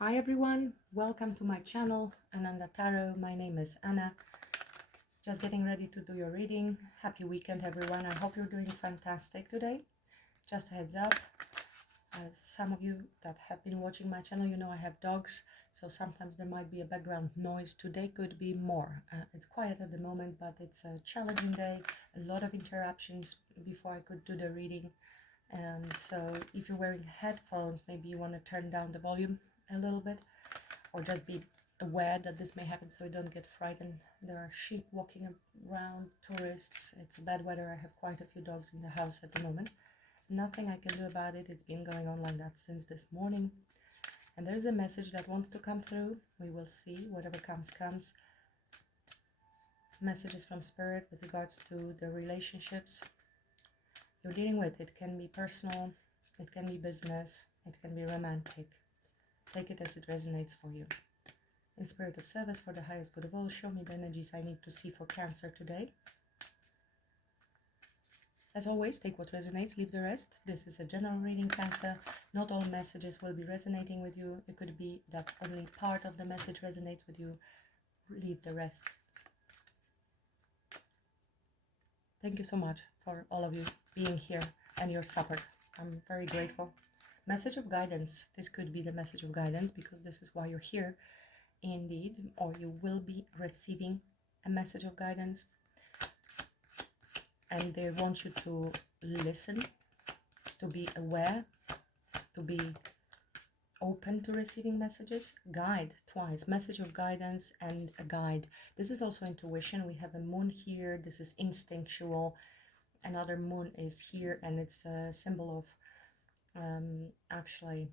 Hi everyone, welcome to my channel, Ananda Tarot. My name is Anna. Just getting ready to do your reading. Happy weekend everyone. I hope you're doing fantastic today. Just a heads up, some of you that have been watching my channel, you know I have dogs, so sometimes there might be a background noise. Today could be more. It's quiet at the moment, but it's a challenging day, a lot of interruptions before I could do the reading. And so if you're wearing headphones, maybe you want to turn down the volume a little bit, or just be aware that this may happen so you don't get frightened. There are sheep walking around, tourists. It's bad weather. I have quite a few dogs in the house at the moment. Nothing I can do about it. It's been going on like that since this morning. And there's a message that wants to come through. We will see. Whatever comes. Messages from Spirit with regards to the relationships you're dealing with. It can be personal, it can be business, it can be romantic. Take it as it resonates for you. In spirit of service, for the highest good of all, show me the energies I need to see for Cancer today. As always, take what resonates, leave the rest. This is a general reading, Cancer. Not all messages will be resonating with you. It could be that only part of the message resonates with you. Leave the rest. Thank you so much for all of you being here and your support. I'm very grateful. Message of guidance. This could be the message of guidance because this is why you're here, indeed, or you will be receiving a message of guidance. And they want you to listen, to be aware, to be open to receiving messages. Guide twice, message of guidance and a guide. This is also intuition. We have a moon here. This is instinctual. Another moon is here, and it's a symbol of actually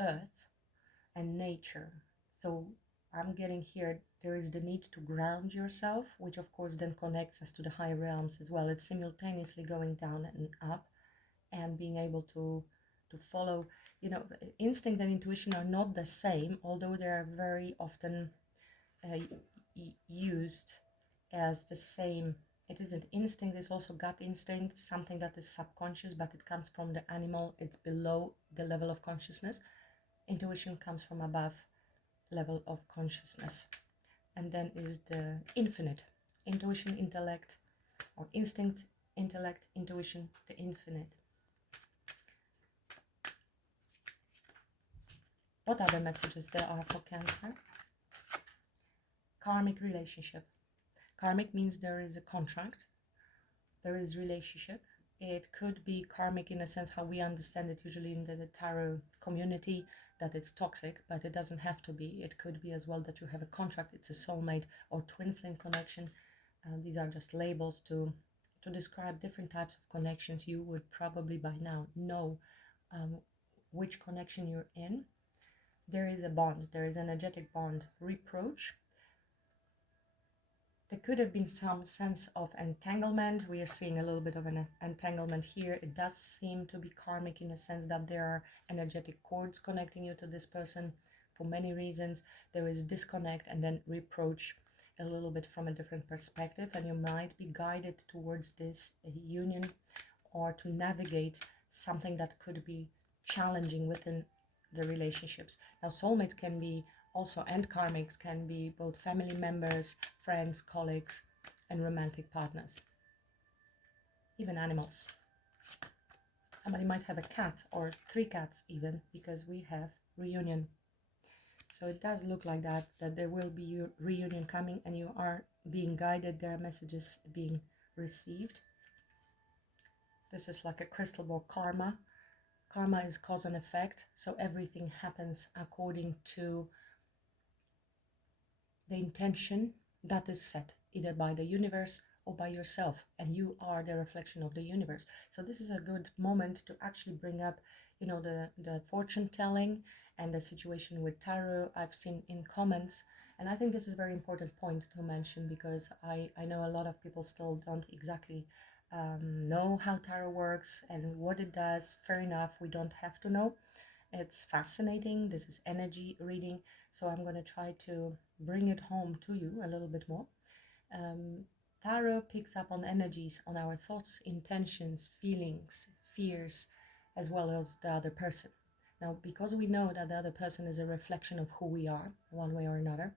earth and nature. So I'm getting here, there is the need to ground yourself, which of course then connects us to the higher realms as well. It's simultaneously going down and up, and being able to follow, you know, instinct and intuition are not the same, although they are very often used as the same. It isn't instinct, it's also gut instinct, something that is subconscious, but it comes from the animal. It's below the level of consciousness. Intuition comes from above level of consciousness. And then is the infinite. Intuition, intellect, or instinct, intellect, intuition, the infinite. What other messages there are for Cancer? Karmic relationship. Karmic means there is a contract, there is relationship. It could be karmic in a sense how we understand it usually in the tarot community, that it's toxic, but it doesn't have to be. It could be as well that you have a contract, it's a soulmate or twin flame connection. These are just labels to describe different types of connections. You would probably by now know which connection you're in. There is a bond, there is an energetic bond. Reproach. There could have been some sense of entanglement. We are seeing a little bit of an entanglement here. It does seem to be karmic in the sense that there are energetic cords connecting you to this person for many reasons. There is disconnect and then reproach a little bit from a different perspective, and you might be guided towards this union or to navigate something that could be challenging within the relationships. Now, soulmates can be also, and karmics can be both family members, friends, colleagues, and romantic partners. Even animals. Somebody might have a cat or 3 cats even, because we have reunion. So it does look like that there will be a reunion coming, and you are being guided. There are messages being received. This is like a crystal ball karma. Karma is cause and effect, so everything happens according to the intention that is set, either by the universe or by yourself, and you are the reflection of the universe. So this is a good moment to actually bring up, you know, the fortune telling and the situation with tarot. I've seen in comments, and I think this is a very important point to mention, because I know a lot of people still don't exactly know how tarot works and what it does. Fair enough, we don't have to know. It's fascinating. This is energy reading, so I'm going to try to bring it home to you a little bit more. Tarot picks up on energies, on our thoughts, intentions, feelings, fears, as well as the other person. Now, because we know that the other person is a reflection of who we are, one way or another,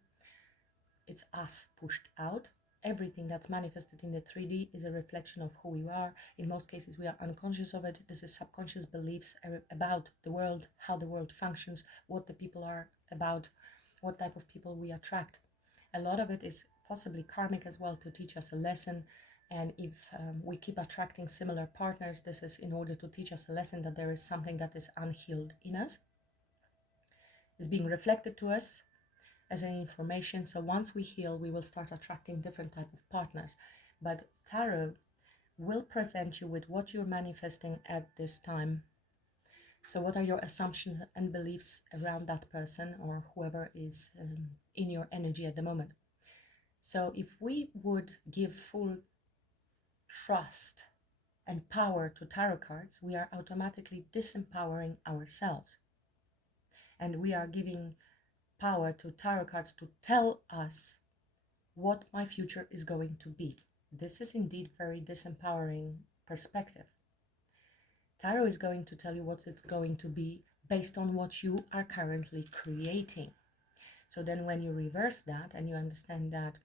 it's us pushed out. Everything that's manifested in the 3D is a reflection of who we are. In most cases, we are unconscious of it. This is subconscious beliefs about the world, how the world functions, what the people are about, what type of people we attract. A lot of it is possibly karmic as well, to teach us a lesson. And if we keep attracting similar partners, this is in order to teach us a lesson that there is something that is unhealed in us. It's being reflected to us as an information. So once we heal, we will start attracting different type of partners. But tarot will present you with what you're manifesting at this time. So what are your assumptions and beliefs around that person or whoever is in your energy at the moment? So if we would give full trust and power to tarot cards, we are automatically disempowering ourselves. And we are giving power to tarot cards to tell us what my future is going to be. This is indeed very disempowering perspective. Tarot is going to tell you what it's going to be based on what you are currently creating. So then when you reverse that and you understand that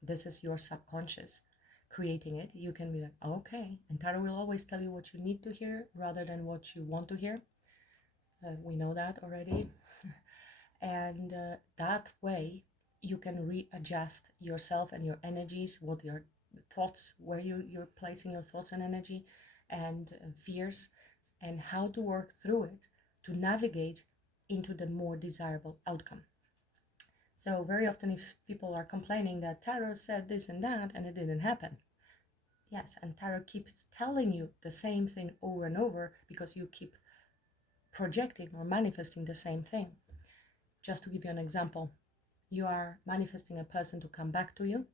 this is your subconscious creating it, you can be like, okay. And tarot will always tell you what you need to hear rather than what you want to hear. We know that already. And that way you can readjust yourself and your energies, what your thoughts, where you're placing your thoughts and energy and fears, and how to work through it to navigate into the more desirable outcome. So very often if people are complaining that tarot said this and that and it didn't happen, yes, and tarot keeps telling you the same thing over and over because you keep projecting or manifesting the same thing. Just to give you an example, you are manifesting a person to come back to you,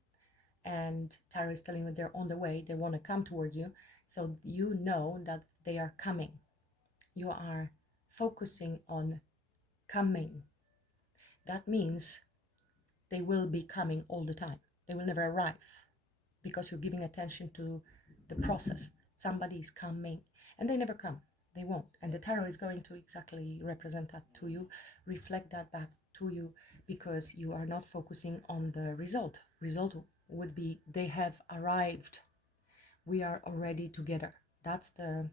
and tarot is telling you they're on the way, they want to come towards you, so you know that they are coming. You are focusing on coming. That means they will be coming all the time. They will never arrive because you're giving attention to the process. Somebody is coming, and they never come. They won't. And the tarot is going to exactly represent that to you, reflect that back to you, because you are not focusing on the result. Result would be they have arrived. We are already together. That's the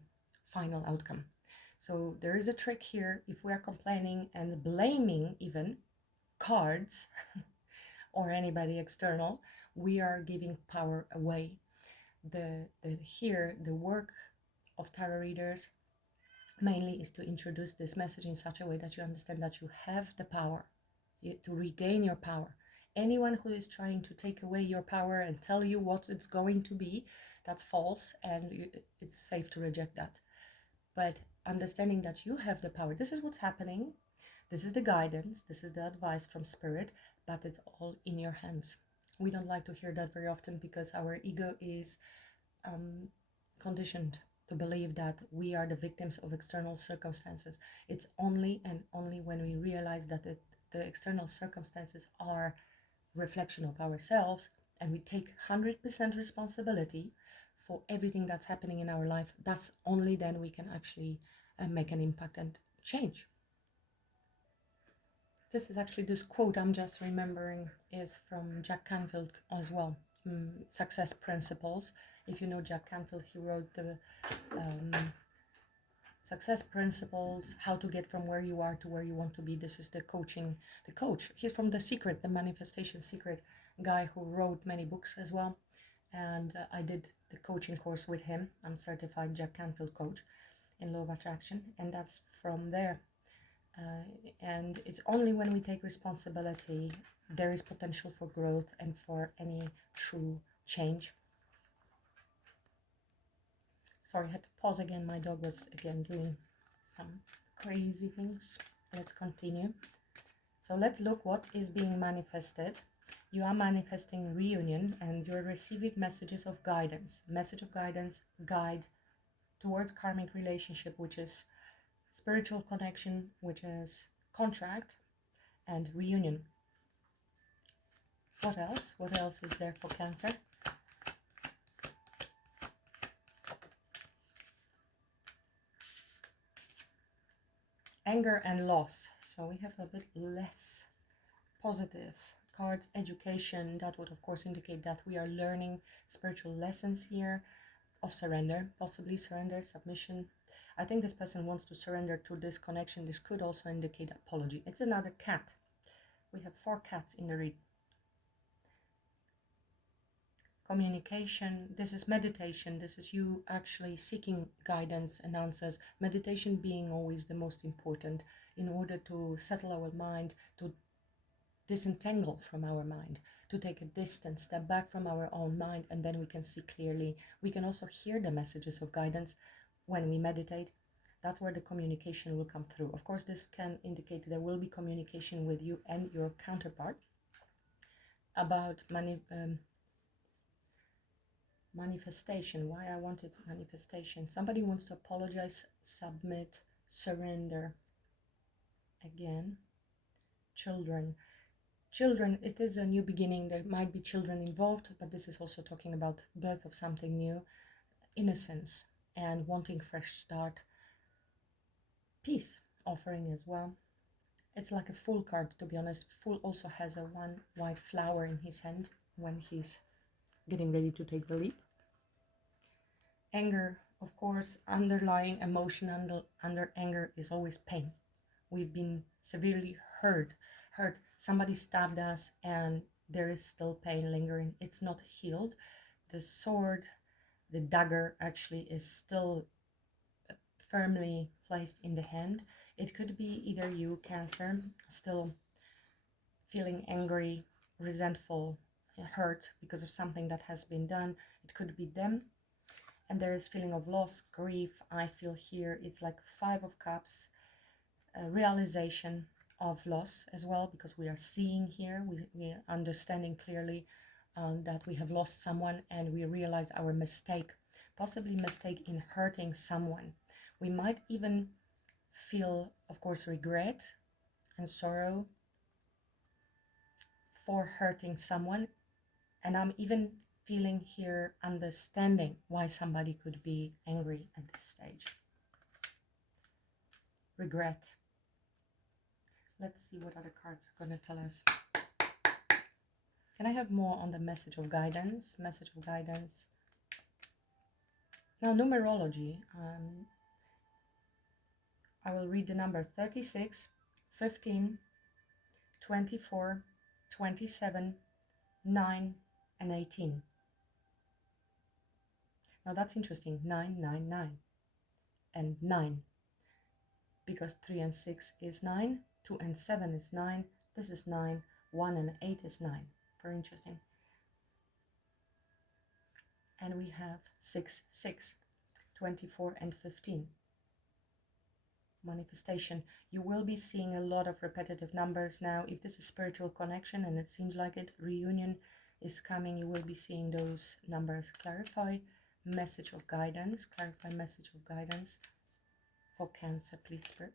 final outcome. So there is a trick here. If we are complaining and blaming even cards or anybody external, we are giving power away. The work of tarot readers mainly is to introduce this message in such a way that you understand that you have the power to regain your power. Anyone who is trying to take away your power and tell you what it's going to be, that's false, and it's safe to reject that. But understanding that you have the power, this is what's happening, this is the guidance, this is the advice from spirit, but it's all in your hands. We don't like to hear that very often because our ego is conditioned to believe that we are the victims of external circumstances. It's only and only when we realize that the external circumstances are reflection of ourselves and we take 100% responsibility for everything that's happening in our life, that's only then we can actually make an impact and change. This is actually this quote I'm just remembering is from Jack Canfield as well. Success Principles. If you know Jack Canfield, he wrote the Success Principles, how to get from where you are to where you want to be. This is the coach. He's from The Secret, the Manifestation Secret guy who wrote many books as well. And I did the coaching course with him. I'm certified Jack Canfield coach in Law of Attraction, and that's from there. And it's only when we take responsibility there is potential for growth and for any true change. Sorry, I had to pause again. My dog was again doing some crazy things. Let's continue. So let's look what is being manifested. You are manifesting reunion and you're receiving messages of guidance. Message of guidance, guide towards karmic relationship, which is spiritual connection, which is contract, and reunion. What else? What else is there for Cancer? Anger and loss. So we have a bit less positive cards. Education, that would of course indicate that we are learning spiritual lessons here of surrender, possibly surrender, submission. I think this person wants to surrender to this connection. This could also indicate apology. It's another cat. We have 4 cats in the read. Communication, this is meditation. This is you actually seeking guidance and answers. Meditation being always the most important in order to settle our mind, to disentangle from our mind, to take a distance, step back from our own mind, and then we can see clearly. We can also hear the messages of guidance when we meditate. That's where the communication will come through. Of course, this can indicate there will be communication with you and your counterpart about manifestation. Why I wanted manifestation. Somebody wants to apologize, submit, surrender. Again, children. Children, it is a new beginning. There might be children involved, but this is also talking about birth of something new, innocence, and wanting fresh start. Peace offering as well. It's like a Fool card, to be honest. Fool also has a one white flower in his hand when he's getting ready to take the leap. Anger, of course, underlying emotion under anger is always pain. We've been severely hurt. Somebody stabbed us and there is still pain lingering. It's not healed. The sword, the dagger actually is still firmly placed in the hand. It could be either you, Cancer, still feeling angry, resentful, hurt because of something that has been done. It could be them. And there is feeling of loss, grief. I feel here it's like 5 of Cups, realization of loss as well, because we are seeing here, we are understanding clearly that we have lost someone, and we realize our mistake, possibly mistake in hurting someone. We might even feel, of course, regret and sorrow for hurting someone. And I'm even feeling here understanding why somebody could be angry at this stage. Regret. Let's see what other cards are going to tell us. Can I have more on the message of guidance? Message of guidance. Now, numerology. I will read the numbers 36, 15, 24, 27, 9, and 18. Now that's interesting. 9, 9, 9. And 9. Because 3 and 6 is 9. 2 and 7 is 9. This is 9. 1 and 8 is 9. Very interesting. And we have 6, 6. 24 and 15. Manifestation. You will be seeing a lot of repetitive numbers now. If this is spiritual connection, and it seems like it, reunion is coming, you will be seeing those numbers. Clarify message of guidance. Clarify message of guidance for Cancer, please, Spirit.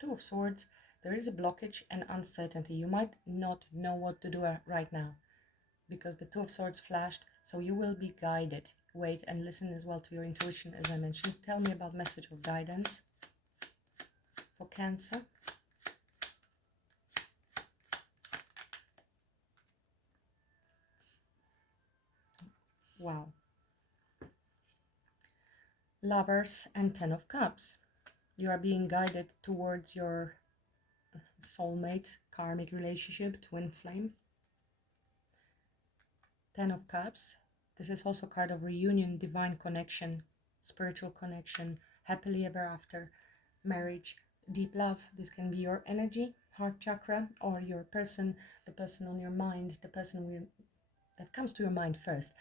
2 of Swords. There is a blockage and uncertainty. You might not know what to do right now because the 2 of Swords flashed, so you will be guided. Wait and listen as well to your intuition, as I mentioned. Tell me about message of guidance for Cancer. Wow. Lovers and 10 of Cups. You are being guided towards your soulmate, karmic relationship, twin flame. 10 of Cups. This is also a card of reunion, divine connection, spiritual connection, happily ever after, marriage, deep love. This can be your energy, heart chakra, or your person, the person on your mind, the person that comes to your mind first.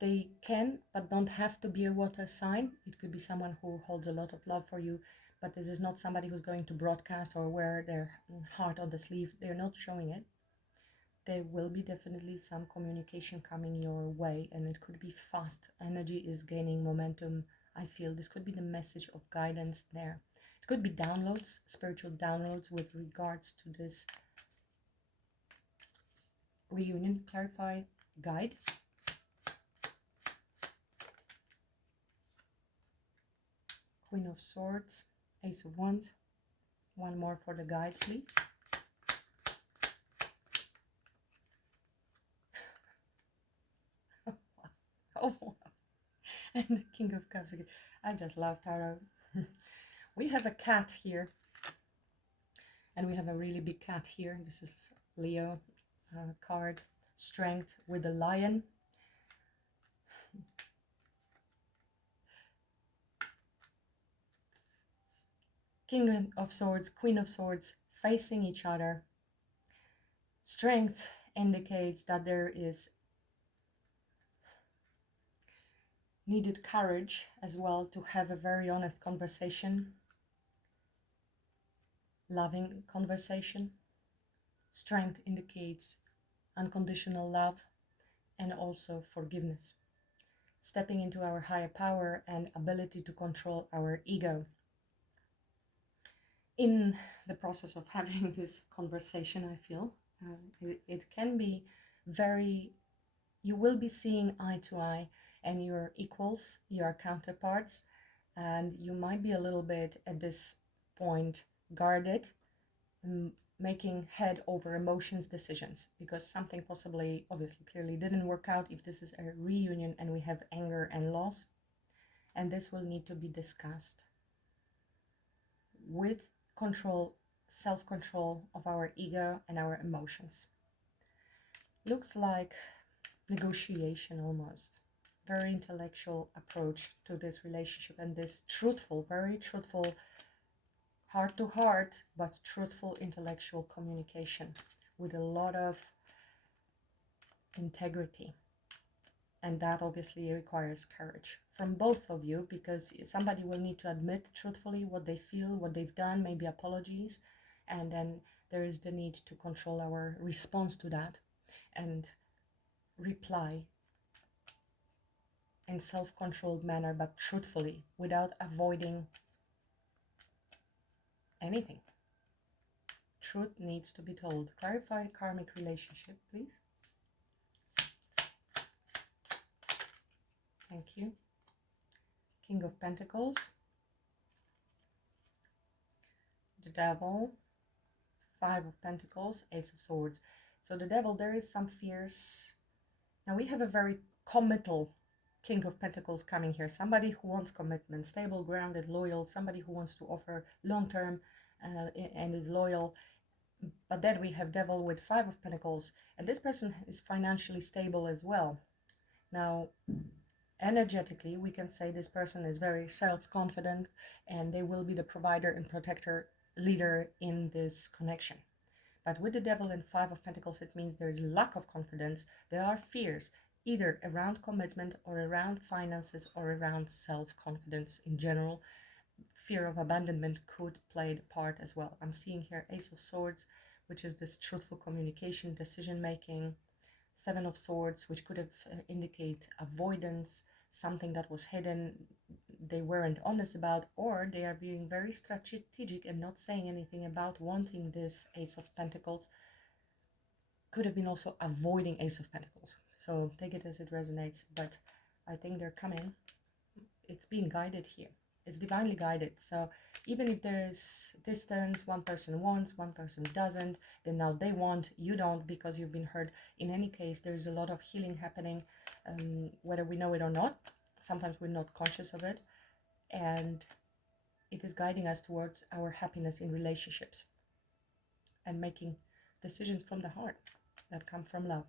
They can, but don't have to be a water sign. It could be someone who holds a lot of love for you, but this is not somebody who's going to broadcast or wear their heart on the sleeve. They're not showing it. There will be definitely some communication coming your way, and it could be fast. Energy is gaining momentum. I feel this could be the message of guidance there. It could be downloads, spiritual downloads with regards to this reunion. Clarify, guide. Queen of Swords, Ace of Wands. One more for the guide, please. Oh, wow. And the King of Cups again. I just love tarot. We have a cat here. And we have a really big cat here. This is Leo card. Strength with a lion. King of Swords, Queen of Swords facing each other. Strength indicates that there is needed courage as well to have a very honest conversation, loving conversation. Strength indicates unconditional love and also forgiveness. Stepping into our higher power and ability to control our ego. In the process of having this conversation, I feel it can be very, you will be seeing eye to eye and your equals, your counterparts, and you might be a little bit at this point guarded, making head over emotions decisions because something possibly, obviously, clearly didn't work out if this is a reunion and we have anger and loss, and this will need to be discussed with control, self-control of our ego and our emotions. Looks like negotiation almost. Very intellectual approach to this relationship and this truthful, very truthful, heart to heart, but truthful intellectual communication with a lot of integrity. And that obviously requires courage from both of you, because somebody will need to admit truthfully what they feel, what they've done, maybe apologies, and then there is the need to control our response to that and reply in self-controlled manner, but truthfully, without avoiding anything. Truth needs to be told. Clarify karmic relationship, please. Thank you. King of Pentacles. The Devil. Five of Pentacles. Ace of Swords. So the Devil, there is some fears. Now we have a very committal King of Pentacles coming here. Somebody who wants commitment, stable, grounded, loyal. Somebody who wants to offer long-term and is loyal. But then we have Devil with Five of Pentacles. And this person is financially stable as well. Now, energetically, we can say this person is very self-confident and they will be the provider and protector, leader in this connection. But with the Devil and Five of Pentacles, it means there is lack of confidence. There are fears, either around commitment or around finances or around self-confidence in general. Fear of abandonment could play the part as well. I'm seeing here Ace of Swords, which is this truthful communication, decision-making. Seven of Swords, which could have indicate avoidance, something that was hidden, they weren't honest about, or they are being very strategic and not saying anything about wanting this Ace of Pentacles. Could have been also avoiding Ace of Pentacles. So take it as it resonates, but I think they're coming. It's being guided here. It's divinely guided. So even if there's distance, one person wants, one person doesn't, then now they want, you don't, because you've been hurt. In any case, there's a lot of healing happening, whether we know it or not. Sometimes we're not conscious of it. And it is guiding us towards our happiness in relationships and making decisions from the heart that come from love.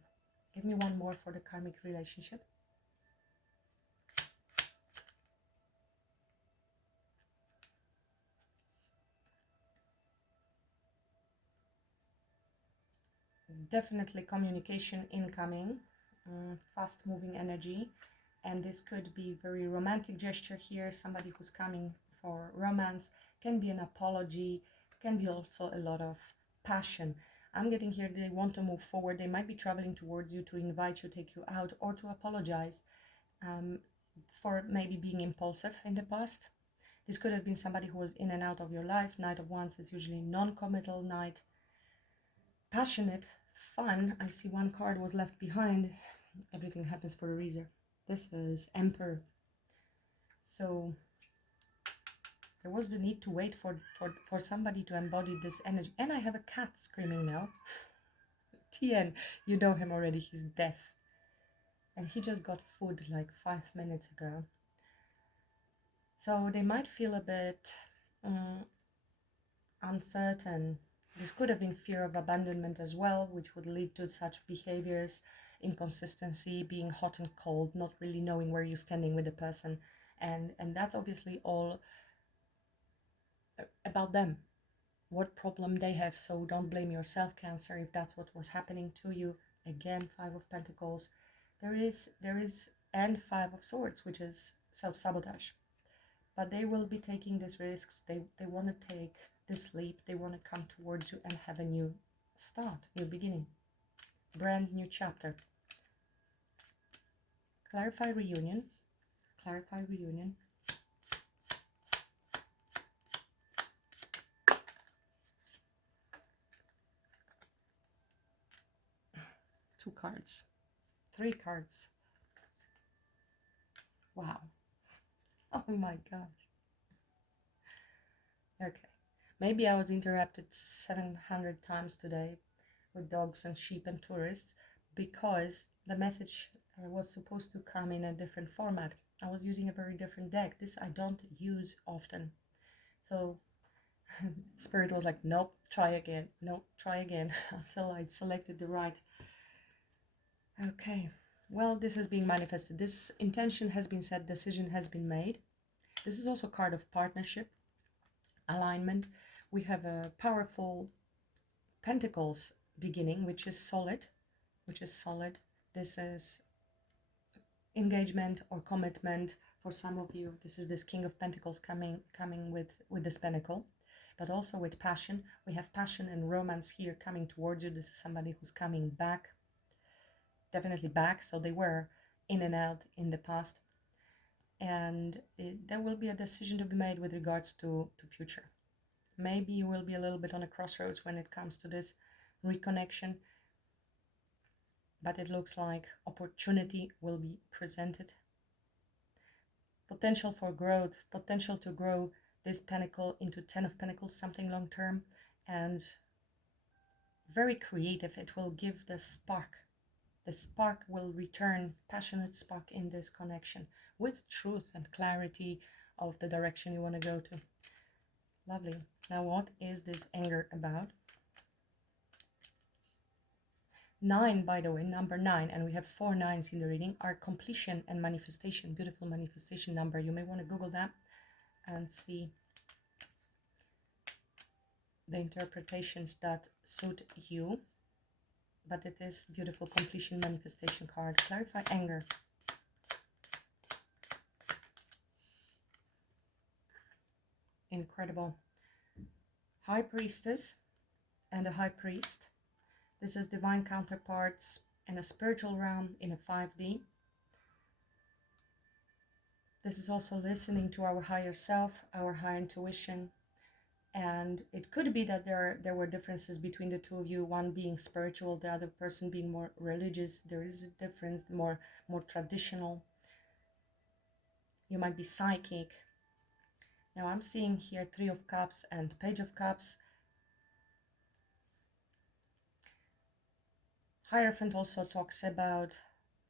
Give me one more for the karmic relationship. Definitely communication incoming, fast moving energy, and this could be very romantic gesture here. Somebody who's coming for romance, can be an apology, can be also a lot of passion. I'm getting here they want to move forward. They might be traveling towards you to invite you, take you out, or to apologize for maybe being impulsive in the past. This could have been somebody who was in and out of your life. Knight of Wands is usually non-committal knight. Passionate, fun. I see one card was left behind. Everything happens for a reason. This is Emperor. So There was the need to wait for somebody to embody this energy. And I have a cat screaming now. Tien, you know him already, he's deaf. And he just got food like 5 minutes ago. So they might feel a bit uncertain. This could have been fear of abandonment as well, which would lead to such behaviors, inconsistency, being hot and cold, not really knowing where you're standing with the person. And that's obviously all about them, what problem they have. So don't blame yourself, Cancer, if that's what was happening to you. Again, Five of Pentacles. There is, and Five of Swords, which is self-sabotage. But they will be taking these risks. They want to take this leap. They want to come towards you and have a new start, new beginning, brand new chapter. Clarify reunion. Clarify reunion. Two cards. Three cards. Wow. Oh my gosh. Okay. Maybe I was interrupted 700 times today with dogs and sheep and tourists because the message was supposed to come in a different format. I was using a very different deck. This I don't use often. So Spirit was like, nope, try again. Nope, try again until I'd selected the right. Okay. Well, this is being manifested. This intention has been set, decision has been made. This is also a card of partnership, alignment. We have a powerful Pentacles beginning, which is solid. This is engagement or commitment for some of you. This is this King of Pentacles coming with this pentacle, but also with passion. We have passion and romance here coming towards you. This is somebody who's coming back, definitely back. So they were in and out in the past, and there will be a decision to be made with regards to future. Maybe you will be a little bit on a crossroads when it comes to this reconnection, but it looks like opportunity will be presented. Potential for growth, potential to grow this pentacle into 10 of Pentacles, something long term, and very creative. It will give the spark. The spark will return, passionate spark in this connection with truth and clarity of the direction you want to go to. Lovely. Now, what is this anger about? 9, by the way, number 9, and we have 4 9s in the reading, are completion and manifestation. Beautiful manifestation number. You may want to Google that and see the interpretations that suit you. But it is beautiful completion manifestation card. Clarify anger. Incredible. High Priestess and a High Priest. This is divine counterparts in a spiritual realm, in a 5D. This is also listening to our higher self, our higher intuition. And it could be that there were differences between the two of you, one being spiritual, the other person being more religious. There is a difference, more traditional. You might be psychic. Now I'm seeing here 3 of Cups and Page of Cups. Hierophant also talks about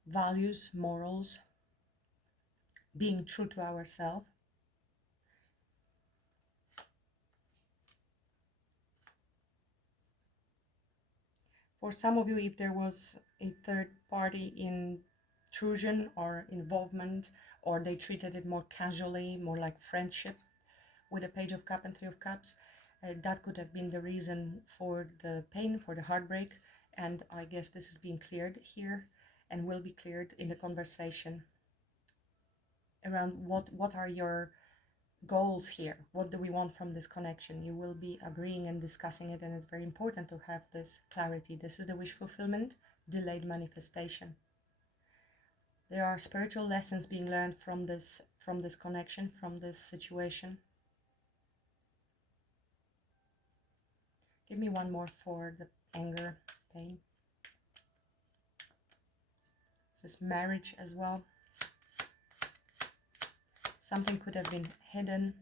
values, morals, being true to ourselves. For some of you, if there was a third party intrusion or involvement, or they treated it more casually, more like friendship, with a Page of Cups and 3 of Cups, that could have been the reason for the pain, for the heartbreak. And I guess this is being cleared here and will be cleared in the conversation around what are your goals here, what do we want from this connection. You will be agreeing and discussing it, and it's very important to have this clarity. This is the wish fulfillment, delayed manifestation. There are spiritual lessons being learned from this connection, from this situation. Give me one more for the anger, pain. This is marriage as well. Something could have been hidden.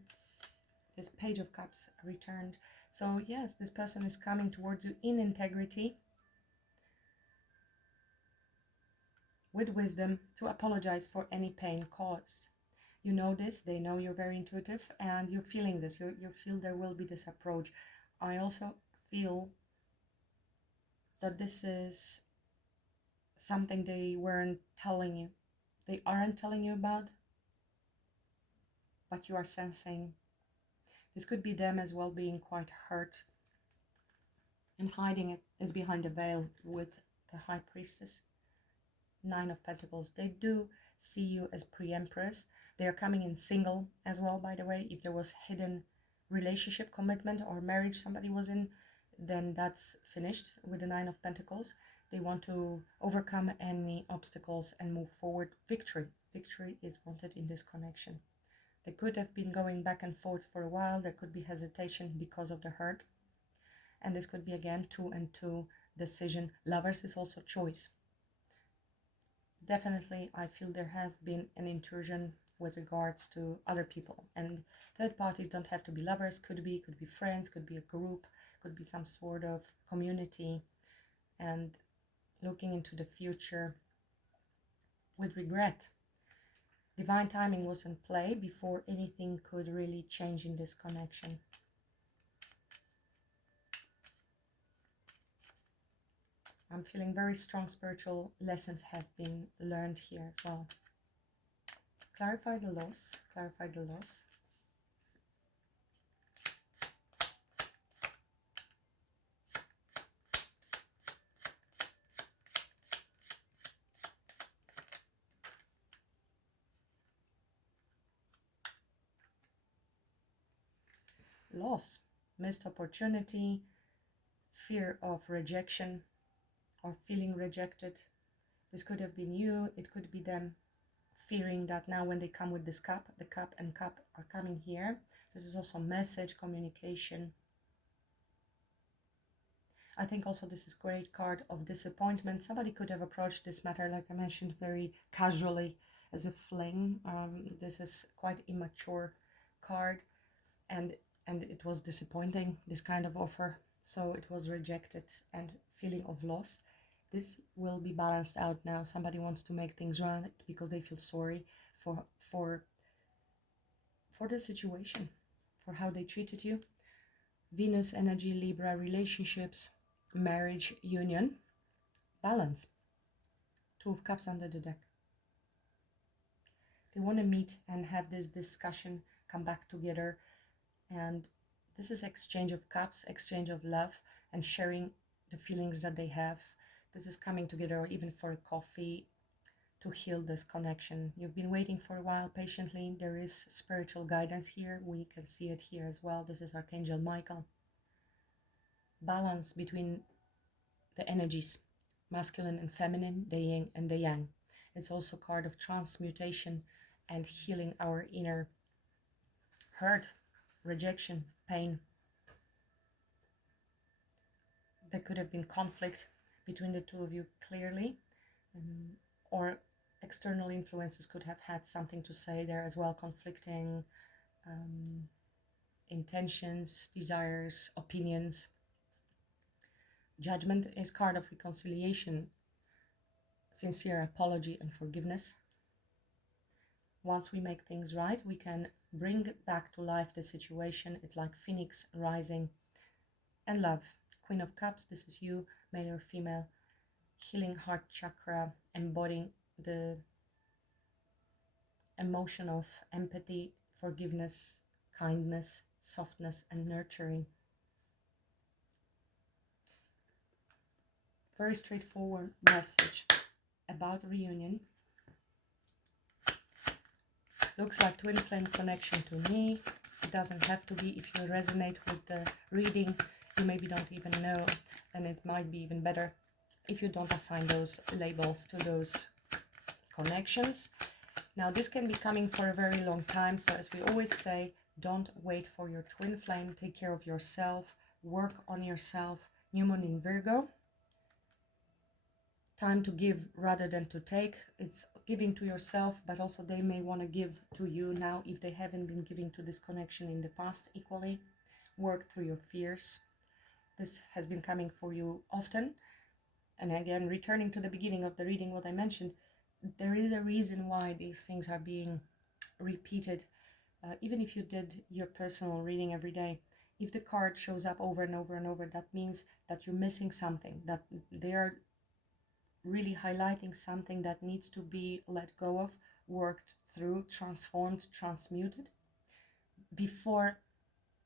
This Page of Cups returned. So yes, this person is coming towards you in integrity, with wisdom, to apologize for any pain caused. You know this, they know you're very intuitive, and you're feeling this. You feel there will be this approach. I also feel that this is something they weren't telling you. They aren't telling you about, but you are sensing. This could be them as well being quite hurt and hiding it is behind a veil with the High Priestess. 9 of Pentacles. They do see you as pre-empress. They are coming in single as well, by the way. If there was hidden relationship, commitment, or marriage somebody was in, then that's finished with the 9 of Pentacles. They want to overcome any obstacles and move forward. Victory. Victory is wanted in this connection. They could have been going back and forth for a while. There could be hesitation because of the hurt. And this could be, again, 2 and 2 decision. Lovers is also choice. Definitely, I feel there has been an intrusion with regards to other people. And third parties don't have to be lovers. Could be friends, could be a group, could be some sort of community. And looking into the future with regret. Divine timing was in play before anything could really change in this connection. I'm feeling very strong spiritual lessons have been learned here as well. Clarify the loss. Clarify the loss. Loss, missed opportunity, fear of rejection or feeling rejected. This could have been you. It could be them fearing that now when they come with this cup, the cup and cup are coming here. This is also message, communication. I think also this is great card of disappointment. Somebody could have approached this matter, like I mentioned, very casually as a fling. This is quite immature card, and it was disappointing, this kind of offer. So it was rejected and feeling of loss. This will be balanced out now. Somebody wants to make things right because they feel sorry for the situation, for how they treated you. Venus energy, Libra, relationships, marriage, union, balance. 2 of Cups under the deck. They want to meet and have this discussion, come back together. And this is exchange of cups, exchange of love, and sharing the feelings that they have. This is coming together, or even for a coffee, to heal this connection. You've been waiting for a while patiently. There is spiritual guidance here. We can see it here as well. This is Archangel Michael. Balance between the energies, masculine and feminine, the yin and the yang. It's also a card of transmutation and healing our inner hurt, rejection, pain. There could have been conflict between the two of you, clearly, or external influences could have had something to say there as well, conflicting intentions, desires, opinions. Judgment is card of reconciliation, sincere apology and forgiveness. Once we make things right, we can bring back to life the situation. It's like Phoenix rising. And love, Queen of Cups, this is you, male or female, healing heart chakra, embodying the emotion of empathy, forgiveness, kindness, softness, and nurturing. Very straightforward message about reunion. Looks like twin flame connection to me. It doesn't have to be. If you resonate with the reading, you maybe don't even know, and it might be even better if you don't assign those labels to those connections. Now, this can be coming for a very long time, so as we always say, don't wait for your twin flame. Take care of yourself, work on yourself. New moon in Virgo. time to give rather than to take. It's giving to yourself, but also they may want to give to you now if they haven't been giving to this connection in the past equally. Work through your fears. This has been coming for you often. And again, returning to the beginning of the reading, what I mentioned, there is a reason why these things are being repeated. Even if you did your personal reading every day, if the card shows up over and over and over, that means that you're missing something, that they are really highlighting something that needs to be let go of, worked through, transformed, transmuted before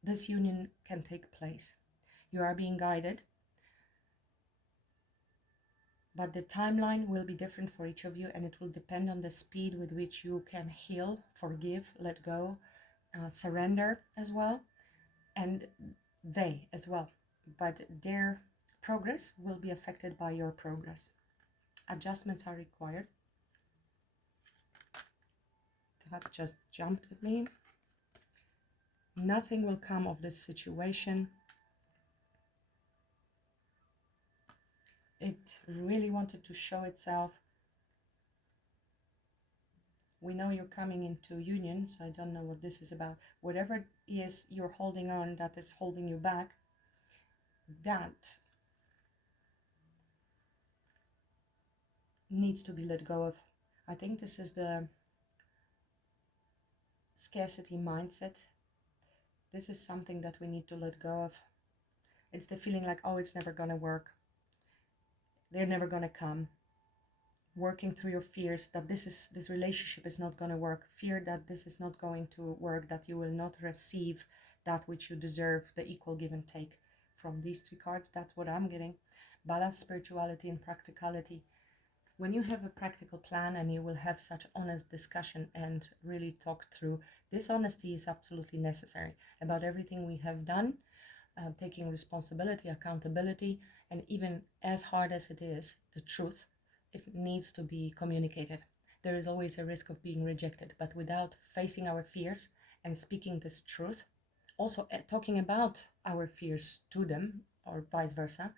this union can take place. You are being guided, but the timeline will be different for each of you, and it will depend on the speed with which you can heal, forgive, let go, surrender as well, and they as well. But their progress will be affected by your progress. Adjustments are required. That just jumped at me. Nothing will come of this situation. It really wanted to show itself. We know you're coming into union, so I don't know what this is about. Whatever it is you're holding on that is holding you back, that needs to be let go of. I think this is the scarcity mindset. This is something that we need to let go of. It's the feeling like, oh, it's never gonna work. They're never gonna come. Working through your fears that this relationship is not gonna work. Fear that this is not going to work, that you will not receive that which you deserve, the equal give and take from these three cards. That's what I'm getting. Balance, spirituality, and practicality. When you have a practical plan and you will have such honest discussion and really talk through, this honesty is absolutely necessary about everything we have done, taking responsibility, accountability, and even as hard as it is, the truth, it needs to be communicated. There is always a risk of being rejected, but without facing our fears and speaking this truth, also talking about our fears to them or vice versa,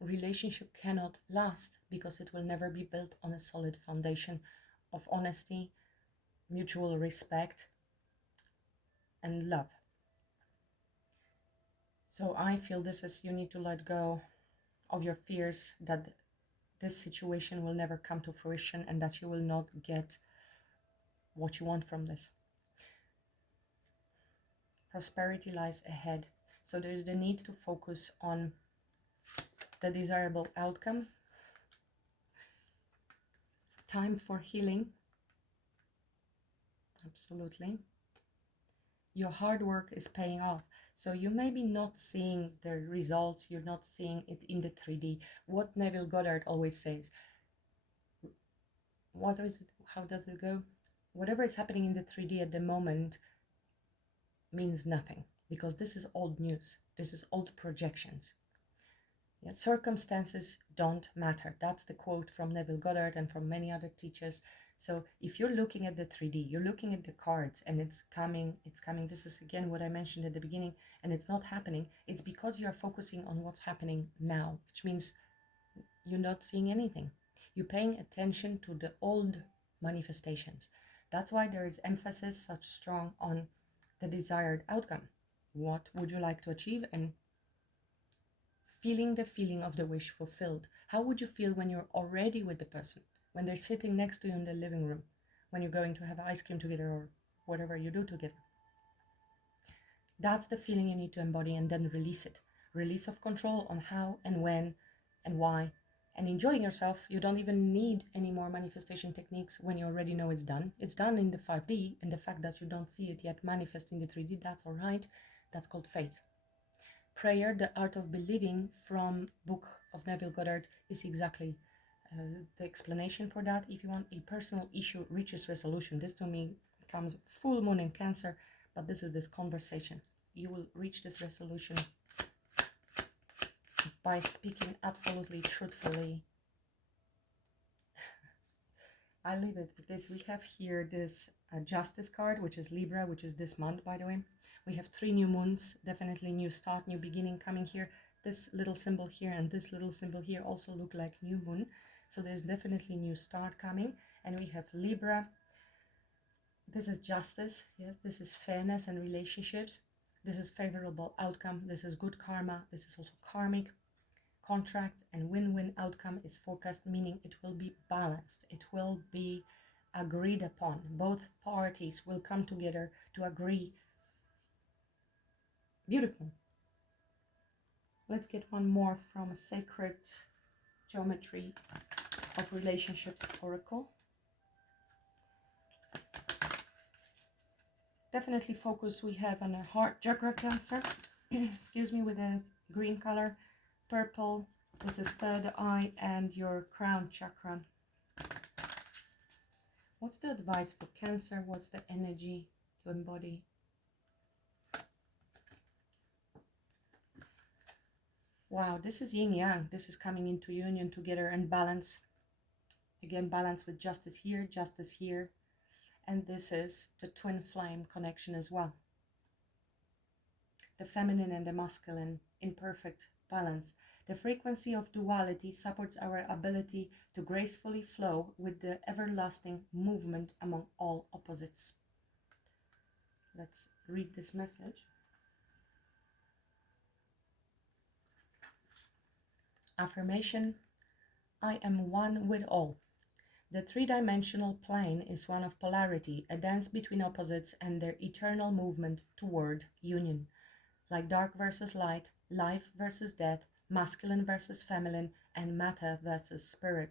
relationship cannot last because it will never be built on a solid foundation of honesty, mutual respect, and love. So I feel this is, you need to let go of your fears that this situation will never come to fruition and that you will not get what you want from this. Prosperity lies ahead. So there is the need to focus on the desirable outcome. Time for healing. Absolutely. Your hard work is paying off. So you may be not seeing the results, you're not seeing it in the 3D. What Neville Goddard always says, what is it? How does it go? Whatever is happening in the 3D at the moment means nothing, because this is old news. This is old projections. Yeah, circumstances don't matter. That's the quote from Neville Goddard and from many other teachers. So if you're looking at the 3D, you're looking at the cards and it's coming. This is again what I mentioned at the beginning, and it's not happening. It's because you're focusing on what's happening now, which means you're not seeing anything. You're paying attention to the old manifestations. That's why there is emphasis such strong on the desired outcome. What would you like to achieve? And feeling the feeling of the wish fulfilled. How would you feel when you're already with the person? When they're sitting next to you in the living room? When you're going to have ice cream together or whatever you do together? That's the feeling you need to embody and then release it. Release of control on how and when and why. And enjoying yourself. You don't even need any more manifestation techniques when you already know it's done. It's done in the 5D, and the fact that you don't see it yet manifest in the 3D, that's all right. That's called faith. Prayer, the art of believing, from book of Neville Goddard, is exactly the explanation for that. If you want a personal issue reaches resolution, this to me comes full moon in Cancer, but this is this conversation. You will reach this resolution by speaking absolutely truthfully. I leave it with this. We have here this Justice card, which is Libra, which is this month, by the way. We have 3 new moons, definitely new start, new beginning coming here. This little symbol here and this little symbol here also look like new moon. So there's definitely new start coming. And we have Libra. This is justice. Yes, this is fairness and relationships. This is favorable outcome. This is good karma. This is also karmic. Contract and win-win outcome is forecast, meaning it will be balanced. It will be agreed upon. Both parties will come together to agree. Beautiful. Let's get one more from a Sacred Geometry of Relationships Oracle. Definitely focus we have on a heart chakra, Cancer. Excuse me, with a green color. Purple, this is third eye and your crown chakra. What's the advice for Cancer? What's the energy to embody? Wow, this is yin yang. This is coming into union together and balance. Again, balance with justice here, justice here. And this is the twin flame connection as well. The feminine and the masculine in perfect balance. The frequency of duality supports our ability to gracefully flow with the everlasting movement among all opposites. Let's read this message. Affirmation: I am one with all. The three-dimensional plane is one of polarity, a dance between opposites and their eternal movement toward union. Like dark versus light, life versus death, masculine versus feminine, and matter versus spirit.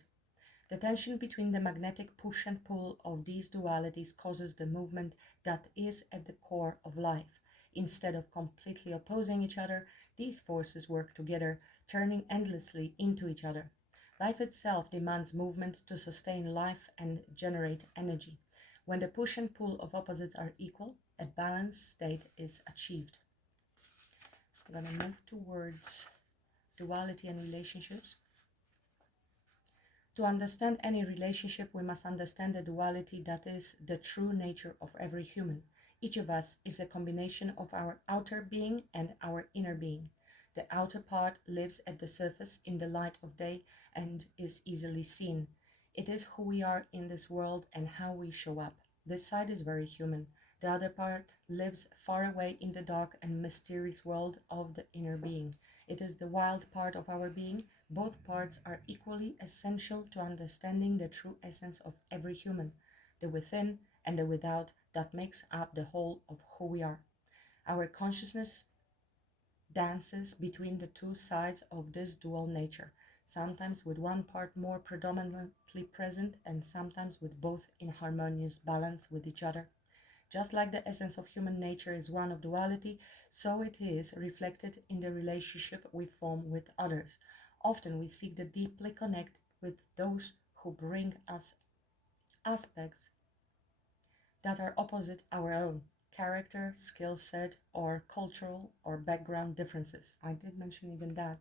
The tension between the magnetic push and pull of these dualities causes the movement that is at the core of life. Instead of completely opposing each other, these forces work together, turning endlessly into each other. Life itself demands movement to sustain life and generate energy. When the push and pull of opposites are equal, a balanced state is achieved. I'm going to move towards duality and relationships. To understand any relationship, we must understand the duality that is the true nature of every human. Each of us is a combination of our outer being and our inner being. The outer part lives at the surface in the light of day and is easily seen. It is who we are in this world and how we show up. This side is very human. The other part lives far away in the dark and mysterious world of the inner being. It is the wild part of our being. Both parts are equally essential to understanding the true essence of every human, the within and the without that makes up the whole of who we are. Our consciousness dances between the two sides of this dual nature, sometimes with one part more predominantly present and sometimes with both in harmonious balance with each other. Just like the essence of human nature is one of duality, so it is reflected in the relationship we form with others. Often we seek to deeply connect with those who bring us aspects that are opposite our own, character, skill set, or cultural or background differences. I did mention even that.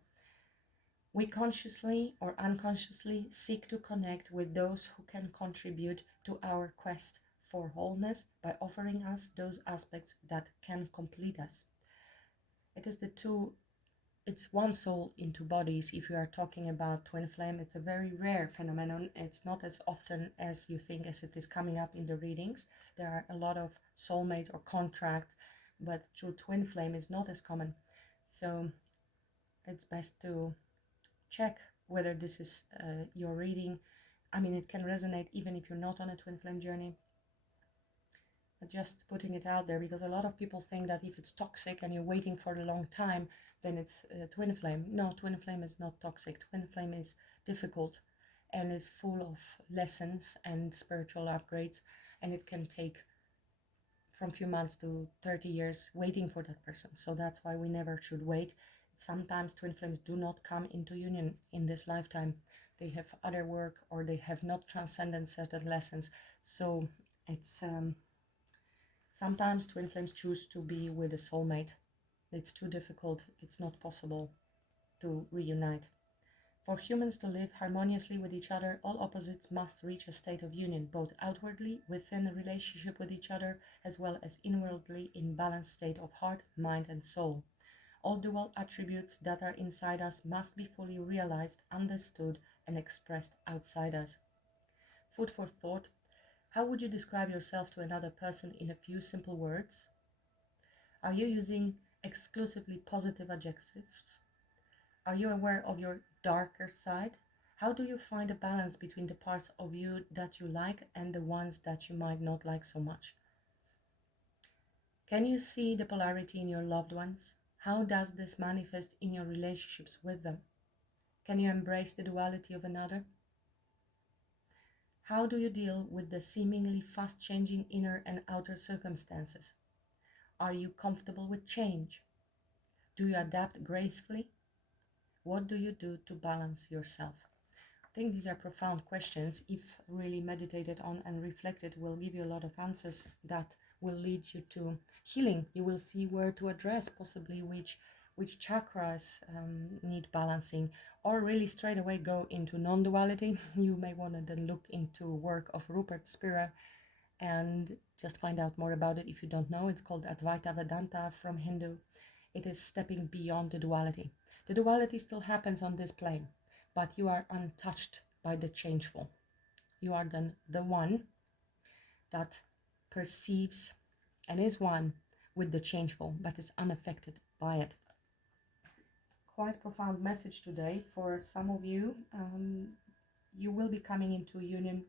We consciously or unconsciously seek to connect with those who can contribute to our quest for wholeness by offering us those aspects that can complete us. It's one soul in two bodies. If you are talking about twin flame, it's a very rare phenomenon. It's not as often as you think as it is coming up in the readings. There are a lot of soulmates or contracts, but true twin flame is not as common. So it's best to check whether this is your reading. I mean, it can resonate even if you're not on a twin flame journey. But just putting it out there, because a lot of people think that if it's toxic and you're waiting for a long time, then it's twin flame. No, twin flame is not toxic. Twin flame is difficult and is full of lessons and spiritual upgrades, and it can take from few months to 30 years waiting for that person. So that's why we never should wait. Sometimes twin flames do not come into union in this lifetime. They have other work or they have not transcended certain lessons. So it's sometimes twin flames choose to be with a soulmate. It's too difficult. It's not possible to reunite. For humans to live harmoniously with each other, all opposites must reach a state of union, both outwardly within a relationship with each other, as well as inwardly in balanced state of heart, mind, and soul. All dual attributes that are inside us must be fully realized, understood, and expressed outside us. Food for thought. How would you describe yourself to another person in a few simple words? Are you using exclusively positive adjectives? Are you aware of your darker side? How do you find a balance between the parts of you that you like and the ones that you might not like so much? Can you see the polarity in your loved ones? How does this manifest in your relationships with them? Can you embrace the duality of another? How do you deal with the seemingly fast-changing inner and outer circumstances? Are you comfortable with change? Do you adapt gracefully? What do you do to balance yourself? I think these are profound questions. If really meditated on and reflected, will give you a lot of answers that will lead you to healing. You will see where to address, possibly which chakras need balancing, or really straight away go into non-duality. You may want to then look into work of Rupert Spira and just find out more about it if you don't know. It's called Advaita Vedanta from Hindu. It is stepping beyond the duality. The duality still happens on this plane, but you are untouched by the changeful. You are then the one that perceives and is one with the changeful, but is unaffected by it. Quite profound message today for some of you. You will be coming into union.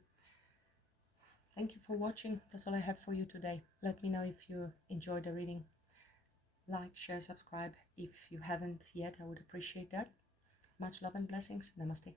Thank you for watching. That's all I have for you today. Let me know if you enjoyed the reading. Like, share, subscribe if you haven't yet. I would appreciate that. Much love and blessings. Namaste.